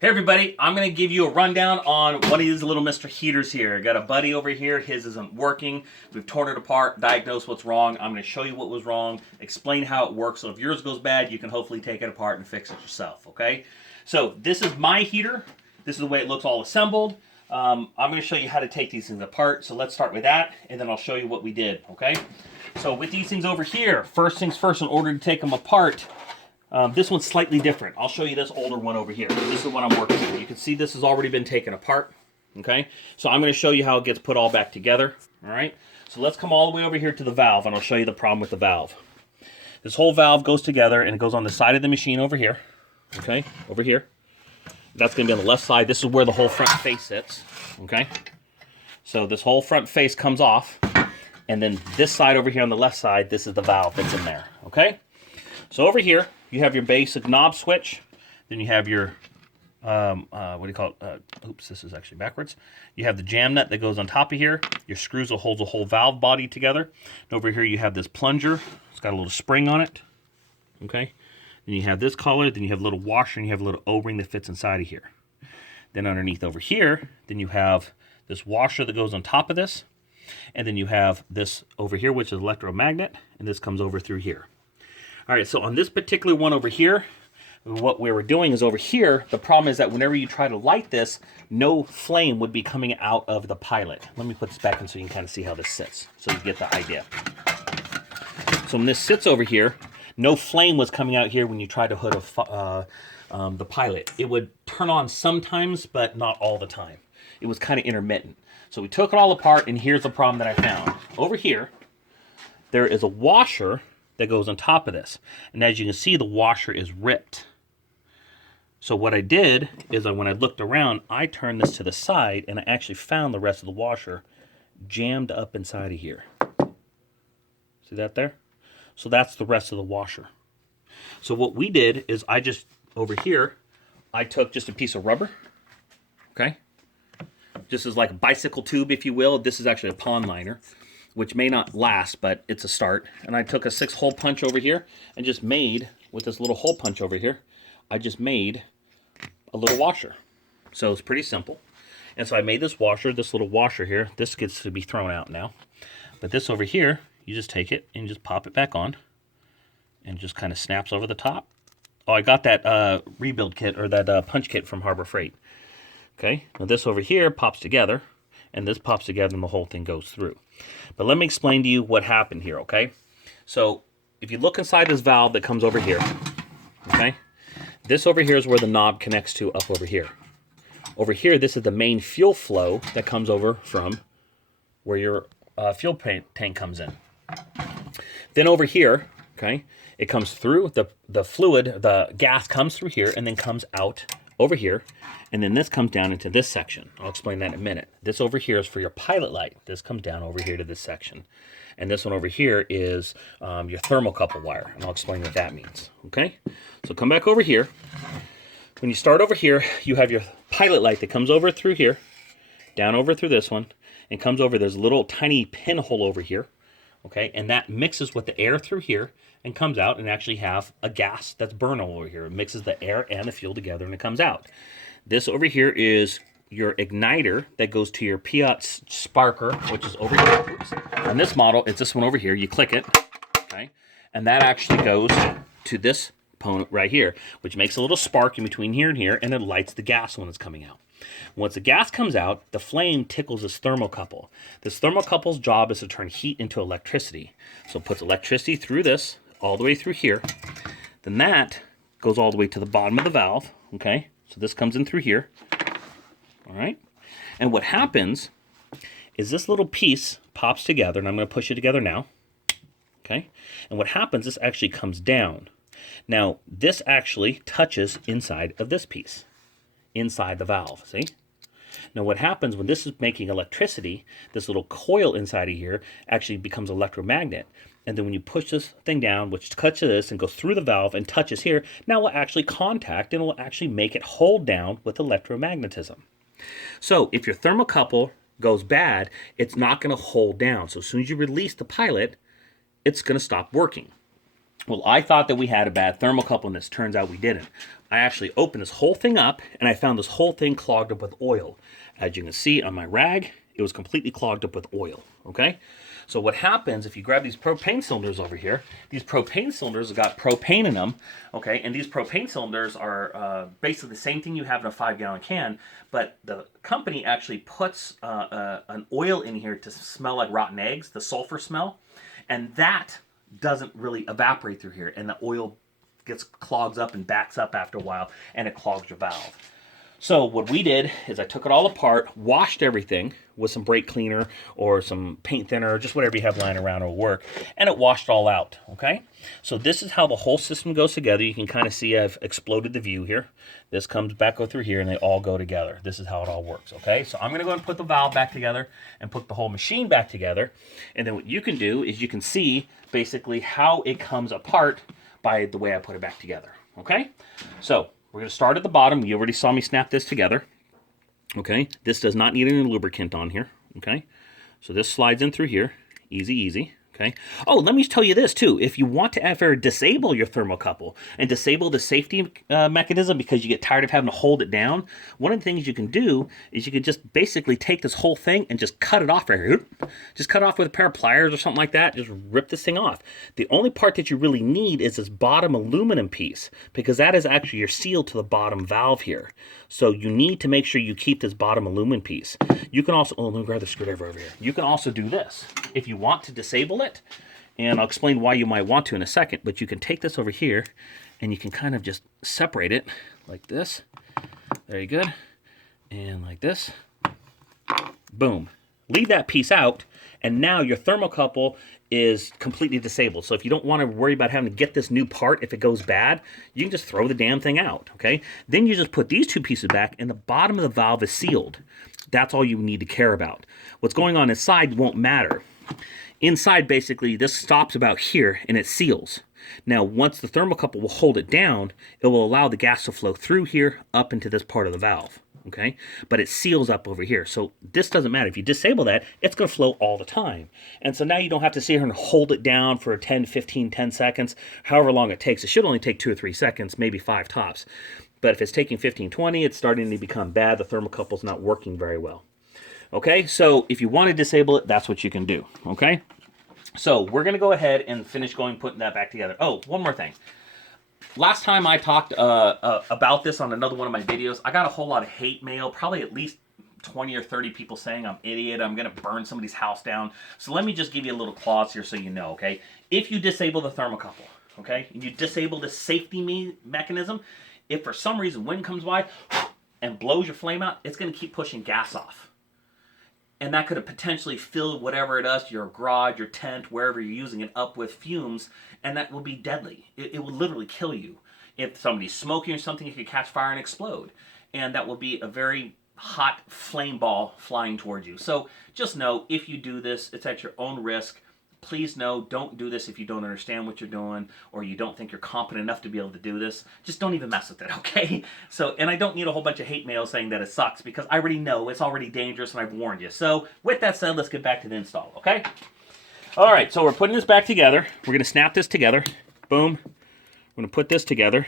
Hey everybody, I'm going to give you a rundown on one of these little Mr. Heaters here. I got a buddy over here, his isn't working. We've torn it apart, diagnosed what's wrong. I'm going to show you what was wrong, explain how it works, so if yours goes bad, you can hopefully take it apart and fix it yourself, okay? So this is my heater. This is the way it looks all assembled. I'm going to show you how to take these things apart, so let's start with that, and then I'll show you what we did, okay? So with these things over here, first things first, in order to take them apart, this one's slightly different. I'll show you this older one over here. This is the one I'm working with. You can see this has already been taken apart. Okay, so I'm going to show you how it gets put all back together. All right, so let's come all the way over here to the valve, and I'll show you the problem with the valve. This whole valve goes together, and it goes on the side of the machine over here. Okay, over here. That's going to be on the left side. This is where the whole front face sits. Okay, so this whole front face comes off, and then this side over here on the left side, this is the valve that's in there. Okay, so over here, you have your basic knob switch. Then you have your, what do you call it? Oops, this is actually backwards. You have the jam nut that goes on top of here. Your screws will hold the whole valve body together. And over here you have this plunger. It's got a little spring on it. Okay. Then you have this collar. Then you have a little washer, and you have a little O-ring that fits inside of here. Then underneath over here, then you have this washer that goes on top of this. And then you have this over here, which is electromagnet. And this comes over through here. All right, so on this particular one over here, what we were doing is over here, the problem is that whenever you try to light this, no flame would be coming out of the pilot. Let me put this back in so you can kind of see how this sits, so you get the idea. So when this sits over here, no flame was coming out here when you tried to hood the pilot. It would turn on sometimes, but not all the time. It was kind of intermittent. So we took it all apart, and here's the problem that I found. Over here, there is a washer that goes on top of this. And as you can see, the washer is ripped. So what I did is when I looked around, I turned this to the side, and I actually found the rest of the washer jammed up inside of here. See that there? So that's the rest of the washer. So what we did is over here, I took just a piece of rubber, okay? Just as like a bicycle tube, if you will. This is actually a pond liner, which may not last, but it's a start. And I took a 6-hole punch over here and just made, with this little hole punch over here, I just made a little washer. So it's pretty simple. And so I made this washer, this little washer here. This gets to be thrown out now. But this over here, you just take it and just pop it back on. And just kind of snaps over the top. Oh, I got that rebuild kit, or that punch kit from Harbor Freight. Okay, now this over here pops together. And this pops together and the whole thing goes through. But let me explain to you what happened here, okay? So if you look inside this valve that comes over here, okay? This over here is where the knob connects to up over here. Over here, this is the main fuel flow that comes over from where your fuel tank comes in. Then over here, okay, it comes through, the fluid, the gas comes through here and then comes out over here, and then this comes down into this section. I'll explain that in a minute. This over here is for your pilot light. This comes down over here to this section. And this one over here is your thermocouple wire, and I'll explain what that means, okay? So come back over here. When you start over here, you have your pilot light that comes over through here, down over through this one, and comes over, there's a little tiny pinhole over here, okay? And that mixes with the air through here, and comes out and actually have a gas that's burned over here. It mixes the air and the fuel together and it comes out. This over here is your igniter that goes to your Piat sparker, which is over here. Oops. On this model, it's this one over here. You click it, okay? And that actually goes to this component right here, which makes a little spark in between here, and it lights the gas when it's coming out. Once the gas comes out, the flame tickles this thermocouple. This thermocouple's job is to turn heat into electricity. So it puts electricity through this, all the way through here. Then that goes all the way to the bottom of the valve, okay? So this comes in through here, all right? And what happens is this little piece pops together, and I'm going to push it together now, okay? And what happens, this actually comes down. Now, this actually touches inside of this piece, inside the valve, see? Now what happens when this is making electricity, this little coil inside of here actually becomes electromagnet. And then when you push this thing down, which touches this and goes through the valve and touches here, now will actually contact and will actually make it hold down with electromagnetism. So if your thermocouple goes bad, it's not going to hold down. So as soon as you release the pilot, it's going to stop working. Well, I thought that we had a bad thermocouple, and this turns out we didn't. I actually opened this whole thing up, and I found this whole thing clogged up with oil. As you can see on my rag, it was completely clogged up with oil, okay? So what happens if you grab these propane cylinders over here, these propane cylinders have got propane in them, okay? And these propane cylinders are basically the same thing you have in a 5-gallon can, but the company actually puts an oil in here to smell like rotten eggs, the sulfur smell, and that doesn't really evaporate through here, and the oil clogs up and backs up after a while, and it clogs your valve. So what we did is I took it all apart, washed everything with some brake cleaner or some paint thinner, or just whatever you have lying around will work, and it washed all out, okay? So this is how the whole system goes together. You can kind of see I've exploded the view here. This comes back through here, and they all go together. This is how it all works, okay? So I'm going to go and put the valve back together and put the whole machine back together, and then what you can do is you can see basically how it comes apart by the way I put it back together, okay? So we're going to start at the bottom. You already saw me snap this together, okay? This does not need any lubricant on here, okay? So this slides in through here, easy, easy, okay? Oh, let me tell you this too. If you want to ever disable your thermocouple and disable the safety mechanism because you get tired of having to hold it down, one of the things you can do is you can just basically take this whole thing and just cut it off right here. Just cut it off with a pair of pliers or something like that. Just rip this thing off. The only part that you really need is this bottom aluminum piece, because that is actually your seal to the bottom valve here. So you need to make sure you keep this bottom aluminum piece. You can also, oh, let me grab the screwdriver over here. You can also do this. If you want to disable it, and I'll explain why you might want to in a second, but you can take this over here and you can kind of just separate it like this. Very good. And like this. Boom. Leave that piece out, and now your thermocouple is completely disabled. So if you don't want to worry about having to get this new part if it goes bad, you can just throw the damn thing out, okay? Then you just put these two pieces back, and the bottom of the valve is sealed. That's all you need to care about. What's going on inside won't matter. Inside, basically, this stops about here, and it seals. Now, once the thermocouple will hold it down, it will allow the gas to flow through here up into this part of the valve. Okay, but it seals up over here. So this doesn't matter. If you disable that, it's going to flow all the time. And so now you don't have to sit here and hold it down for 10, 15, 10 seconds, however long it takes. It should only take 2 or 3 seconds, maybe 5 tops. But if it's taking 15, 20, it's starting to become bad. The thermocouple's not working very well. Okay, so if you want to disable it, that's what you can do. Okay, so we're going to go ahead and finish putting that back together. Oh, one more thing. Last time I talked about this on another one of my videos, I got a whole lot of hate mail, probably at least 20 or 30 people saying I'm an idiot, I'm going to burn somebody's house down. So let me just give you a little clause here so you know, okay? If you disable the thermocouple, okay, and you disable the safety mechanism, if for some reason wind comes by and blows your flame out, it's going to keep pushing gas off. And that could have potentially filled whatever it is, your garage, your tent, wherever you're using it, up with fumes, and that will be deadly. It will literally kill you. If somebody's smoking or something, it could catch fire and explode. And that will be a very hot flame ball flying towards you. So just know, if you do this, it's at your own risk. Please know, don't do this if you don't understand what you're doing or you don't think you're competent enough to be able to do this. Just don't even mess with it, okay? So, and I don't need a whole bunch of hate mail saying that it sucks, because I already know it's already dangerous and I've warned you. So with that said, let's get back to the install, okay? All right, so we're putting this back together. We're going to snap this together. Boom. We're going to put this together.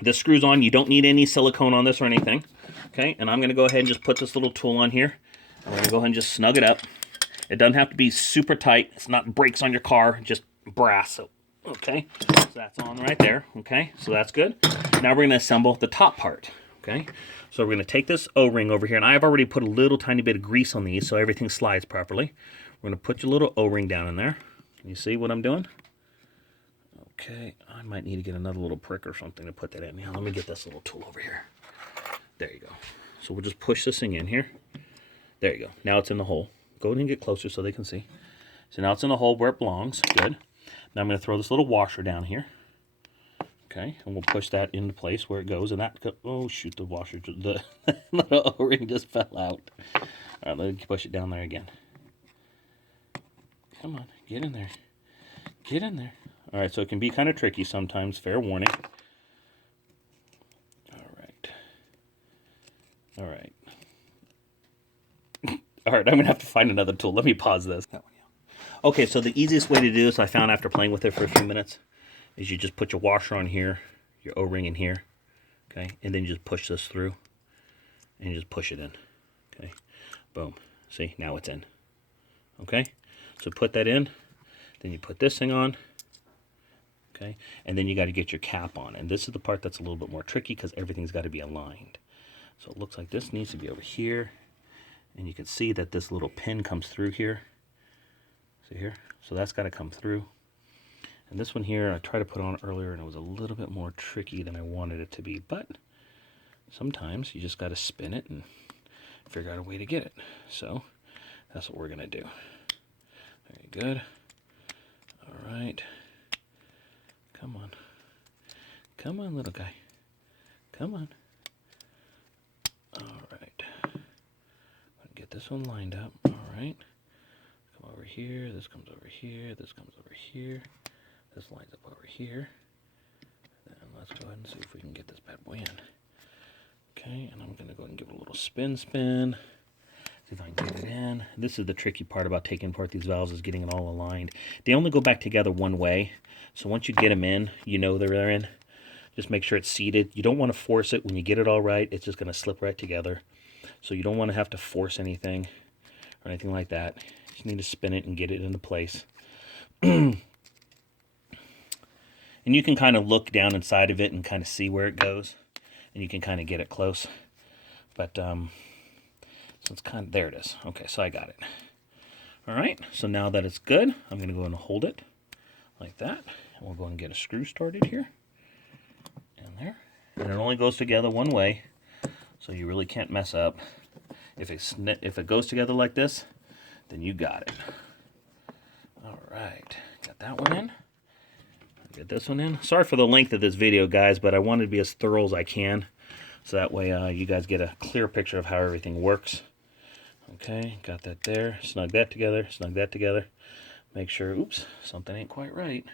This screws on. You don't need any silicone on this or anything, okay? And I'm going to go ahead and just put this little tool on here. I'm going to go ahead and just snug it up. It doesn't have to be super tight. It's not brakes on your car, just brass. So, okay, so that's on right there. Okay, so that's good. Now we're going to assemble the top part. Okay, so we're going to take this O-ring over here, and I've already put a little tiny bit of grease on these so everything slides properly. We're going to put your little O-ring down in there. Can you see what I'm doing? Okay, I might need to get another little prick or something to put that in. Now, let me get this little tool over here. There you go. So we'll just push this thing in here. There you go. Now it's in the hole. Go ahead and get closer so they can see. So now it's in the hole where it belongs. Good. Now I'm going to throw this little washer down here. Okay, and we'll push that into place where it goes. And that, oh shoot, the washer, the little O-ring just fell out. All right, let me push it down there again. Come on, get in there. Get in there. All right, so it can be kind of tricky sometimes. Fair warning. All right. All right. All right, I'm going to have to find another tool. Let me pause this. Okay, so the easiest way to do this, I found after playing with it for a few minutes, is you just put your washer on here, your O-ring in here, Okay, and then you just push this through, and you just push it in. Okay, boom. See, now it's in. Okay, so put that in, then you put this thing on. Okay, and then you got to get your cap on, and this is the part that's a little bit more tricky because everything's got to be aligned. So it looks like this needs to be over here, and you can see that this little pin comes through here. See here? So that's got to come through. And this one here, I tried to put on earlier, and it was a little bit more tricky than I wanted it to be. But sometimes you just got to spin it and figure out a way to get it. So that's what we're going to do. Very good. All right. Come on. Come on, little guy. Come on. All right. Get this one lined up. All right. Come over here. This comes over here. This comes over here. This lines up over here. Then let's go ahead and see if we can get this bad boy in. Okay, and I'm going to go ahead and give it a little spin. See if I can get it in. This is the tricky part about taking apart these valves, is getting it all aligned. They only go back together one way. So once you get them in, you know they're in. Just make sure it's seated. You don't want to force it. When you get it all right, it's just going to slip right together. So you don't want to have to force anything or anything like that. You just need to spin it and get it into place. And you can kind of look down inside of it and kind of see where it goes. And you can kind of get it close. But, so it's kind of, there it is. Okay, so I got it. All right, so now that it's good, I'm going to go ahead and hold it like that. And we'll go and get a screw started here. And there. And it only goes together one way, so you really can't mess up. If it goes together like this, then you got it. All right, got that one in. Get this one in. Sorry for the length of this video, guys, but I wanted to be as thorough as I can, so that way you guys get a clear picture of how everything works. Okay, got that there. Snug that together. Snug that together. Make sure, oops, something ain't quite right.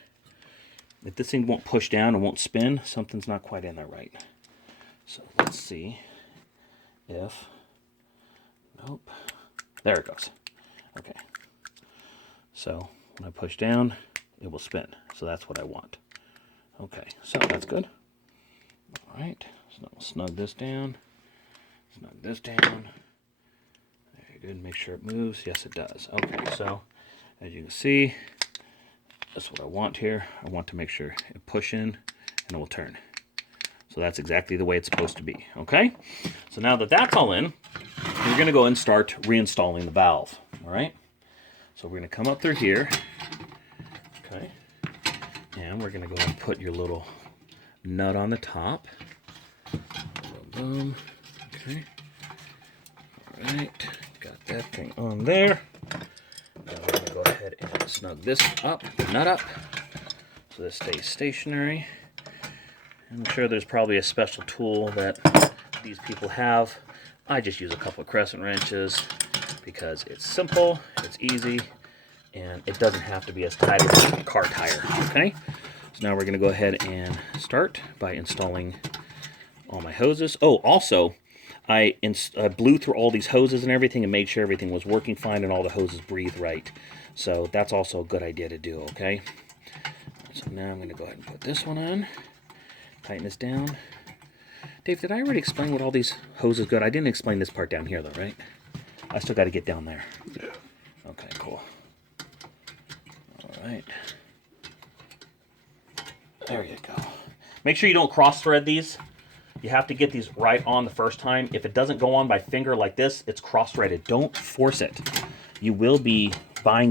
If this thing won't push down and won't spin, something's not quite in there right. So let's see if, nope, there it goes. Okay, so when I push down, it will spin. So that's what I want. Okay, so that's good. All right, so we'll snug this down. Snug this down. Very good. Make sure it moves. Yes, it does. Okay, so as you can see, that's what I want here. I want to make sure it push in and it will turn. So that's exactly the way it's supposed to be. Okay, so now that that's all in, we're going to go and start reinstalling the valve. All right, so we're going to come up through here. Okay, and we're going to go and put your little nut on the top. Boom. Okay. All right, got that thing on there. Now we're going to go ahead and snug this up, the nut up, so this stays stationary. I'm sure there's probably a special tool that these people have. I just use a couple of crescent wrenches because it's simple, it's easy, and it doesn't have to be as tight as a car tire. Okay, so now we're going to go ahead and start by installing all my hoses. Oh, also, I blew through all these hoses and everything and made sure everything was working fine and all the hoses breathe right. So that's also a good idea to do, okay? So now I'm going to go ahead and put this one on. Tighten this down. Dave, did I already explain what all these hoses go? I didn't explain this part down here, though, right? I still got to get down there. Yeah. Okay, cool. All right. There you go. Make sure you don't cross-thread these. You have to get these right on the first time. If it doesn't go on by finger like this, it's cross-threaded. Don't force it. You will be buying